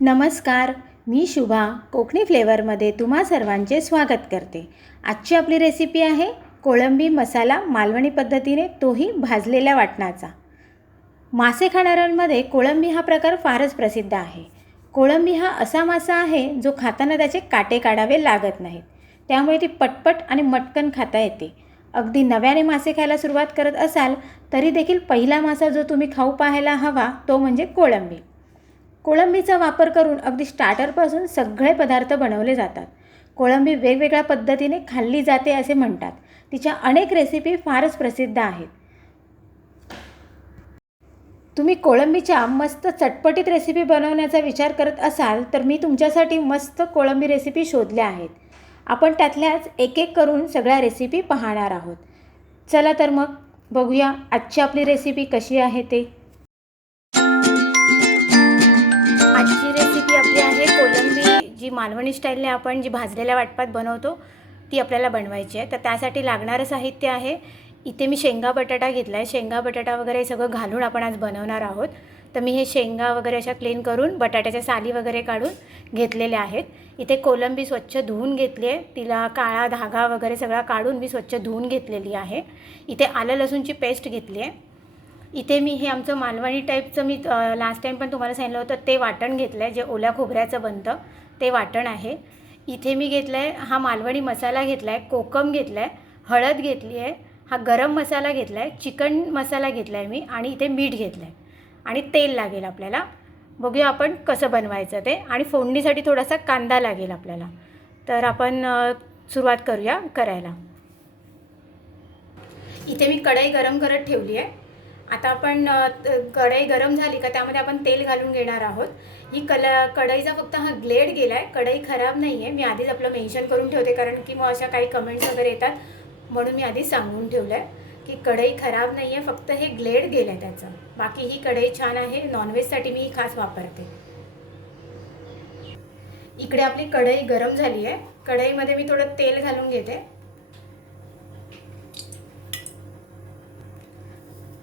नमस्कार, मी शुभा कोकणी फ्लेवरमध्ये तुम्हा सर्वांचे स्वागत करते। आजची आपली रेसिपी आहे कोळंबी मसाला मालवणी पद्धतीने, तोही भाजलेल्या वाटणाचा। मासे खाणाऱ्यांमध्ये कोळंबी हा प्रकार फारच प्रसिद्ध आहे। कोळंबी हा असा मासा आहे जो खाताना त्याचे काटे काढावे लागत नाहीत, त्यामुळे ती पटपट आणि मटकन खाता येते। अगदी नव्याने मासे खायला सुरुवात करत असाल तरी देखील पहिला मासा जो तुम्ही खाऊ पाहायला हवा तो म्हणजे कोळंबी। कोळंबीचा वापर करून अगदी स्टार्टरपासून सगळे पदार्थ बनवले जातात। कोळंबी वेगवेगळ्या पद्धतीने खाल्ली जाते असे म्हणतात। तिच्या अनेक रेसिपी फारच प्रसिद्ध आहेत। तुम्ही कोळंबीच्या मस्त चटपटीत रेसिपी बनवण्याचा विचार करत असाल तर मी तुमच्यासाठी मस्त कोळंबी रेसिपी शोधल्या आहेत। आपण त्यातल्याच एक एक करून सगळ्या रेसिपी पाहणार आहोत। चला तर मग बघूया आजची आपली रेसिपी कशी आहे ते। आजची रेसिपी आपली आहे कोळंबी, जी मालवणी स्टाईलने आपण जी भाजलेल्या वाटपात बनवतो ती आपल्याला बनवायची आहे। तर त्यासाठी लागणारं साहित्य आहे, इथे मी शेंगा बटाटा घेतला आहे। शेंगा बटाटा वगैरे सगळं घालून आपण आज बनवणार आहोत। तर मी हे शेंगा वगैरे अशा क्लीन करून बटाट्याच्या साली वगैरे काढून घेतलेल्या आहेत। इथे कोळंबी स्वच्छ धुवून घेतली आहे, तिला काळा धागा वगैरे सगळा काढून मी स्वच्छ धुवून घेतलेली आहे। इथे आलं लसूणची पेस्ट घेतली आहे। इथे मी हे आमचं मालवणी टाईपचं मी लास्ट टाईम पण तुम्हाला सांगितलं होतं ते वाटण घेतलं आहे, जे ओल्या खोबऱ्याचं बनतं ते वाटण आहे। इथे मी घेतलं आहे हा मालवणी मसाला घेतला आहे, कोकम घेतला आहे, हळद घेतली आहे, हा गरम मसाला घेतला आहे, चिकन मसाला घेतला आहे मी, आणि इथे मीठ घेतलं आहे आणि तेल लागेल आपल्याला। बघूया आपण कसं बनवायचं ते, आणि फोडणीसाठी थोडासा कांदा लागेल आपल्याला। तर आपण सुरुवात करूया करायला। इथे मी कढई गरम करत ठेवली आहे। आता आपण कढई गरम झाली का त्यामध्ये आपण तेल घालून घेणार आहोत। ही कढईचा फक्त हा ग्लेड गेला आहे, कढई खराब नाही आहे। मी आधीच आपलं मेन्शन करून ठेवते, कारण की मग अशा काही कमेंट्स वगैरे येतात, म्हणून मी आधीच सांगून ठेवलं आहे की कढई खराब नाही आहे, फक्त हे ग्लेड गेलं आहे त्याचं। बाकी ही कढई छान आहे, नॉनव्हेजसाठी मी ही खास वापरते। इकडे आपली कढई गरम झाली आहे, कढईमध्ये मी थोडं तेल घालून घेते।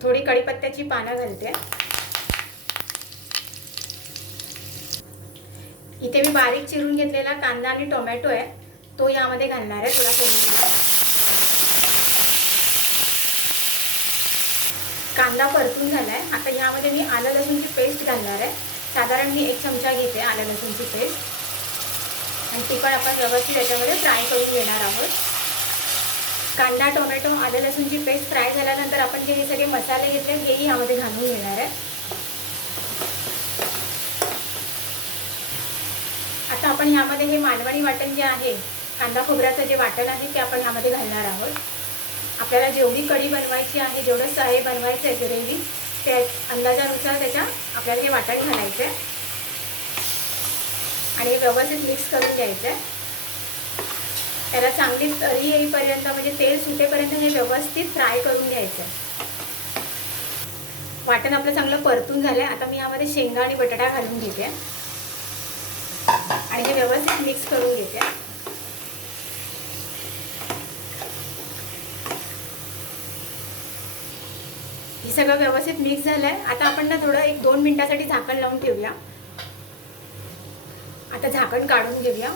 थोडी कढीपत्त्याची पानं घालते। इथे मी बारीक चिरून घेतलेला कांदा आणि टोमॅटो आहे, तो यामध्ये घालणार आहे थोडा फोडणीला। कांदा परतून झाला आहे, आता यामध्ये मी आलं लसूणची पेस्ट घालणार आहे। साधारण मी 1 चमचा घेते आलं लसूणची पेस्ट, आणि ती पण आपण व्यवस्थित याच्यामध्ये फ्राय करून घेणार आहोत। कांदा टोमॅटो आलं लसूणची पेस्ट फ्राय झाल्यानंतर आपण जे हे सगळे मसाले घेतले हेही यामध्ये घालून घेणार आहे। आता आपण ह्यामध्ये हे मालवणी वाटण जे आहे, कांदा खोबऱ्याचं जे वाटण आहे ते आपण ह्यामध्ये घालणार आहोत। आपल्याला जेवढी कढी बनवायची आहे, जेवढं साहे बनवायचं आहे ग्रेव्ही, त्या अंदाजानुसार त्याच्या आपल्याला हे वाटण घालायचं आहे आणि हे व्यवस्थित मिक्स करून घ्यायचं आहे। त्याला चांगली तरी येईपर्यंत, म्हणजे तेल सुटेपर्यंत हे व्यवस्थित फ्राय करून घ्यायचं आहे। वाटण आपलं चांगलं परतून झालं आहे, आता मी यामध्ये शेंगा आणि बटाटा घालून घेते आणि हे व्यवस्थित मिक्स करून घेते। हे सगळं व्यवस्थित मिक्स झालं आहे। आता आपण ना थोडं 1-2 मिनिटासाठी झाकण लावून ठेवूया। आता झाकण काढून घेऊया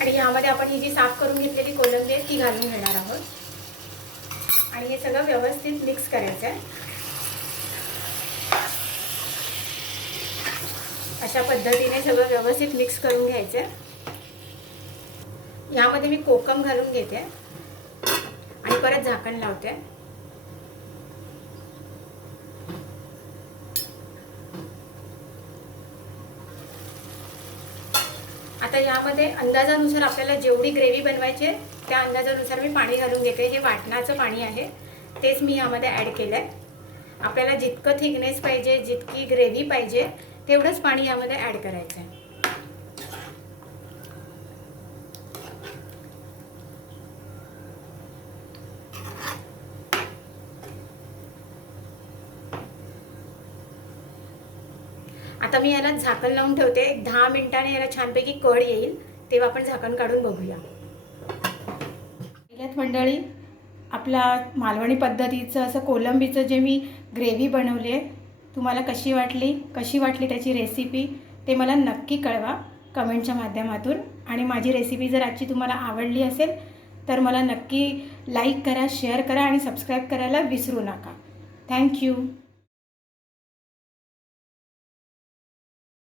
आणि यामध्ये आपण ही जी साफ करून घेतलेली कोळंबी आहे ती घालून घेणार आहोत आणि हे सगळं व्यवस्थित मिक्स करायचं आहे। अशा पद्धतीने सगळं व्यवस्थित मिक्स करून घ्यायचं आहे। यामध्ये मी कोकम घालून घेते आणि परत झाकण लावते। आता यामध्ये अंदाजानुसार आपल्याला जेवढी ग्रेव्ही बनवायची आहे त्या अंदाजानुसार मी पाणी घालून घेते। हे वाटणाचं पाणी आहे, तेच मी यामध्ये ॲड केलं आहे। आपल्याला जितकं थिकनेस पाहिजे, जितकी ग्रेव्ही पाहिजे तेवढंच पाणी यामध्ये ॲड करायचं आहे। आता मी याला झाकण लावून ठेवते। 10 मिनिटांनी याला छानपैकी कढ येईल, तेव्हा आपण झाकण काढून बघूया। पहिल्यात मंडळी, आपला मालवणी पद्धतीचं असं कोळंबीचं जे मी ग्रेव्ही बनवली आहे तुम्हाला कशी वाटली त्याची रेसिपी ते मला नक्की कळवा कमेंटच्या माध्यमातून. आणि माझी रेसिपी जर आजची तुम्हाला आवडली असेल तर मला नक्की लाईक करा, शेअर करा आणि सबस्क्राईब करायला विसरू नका. थँक्यू.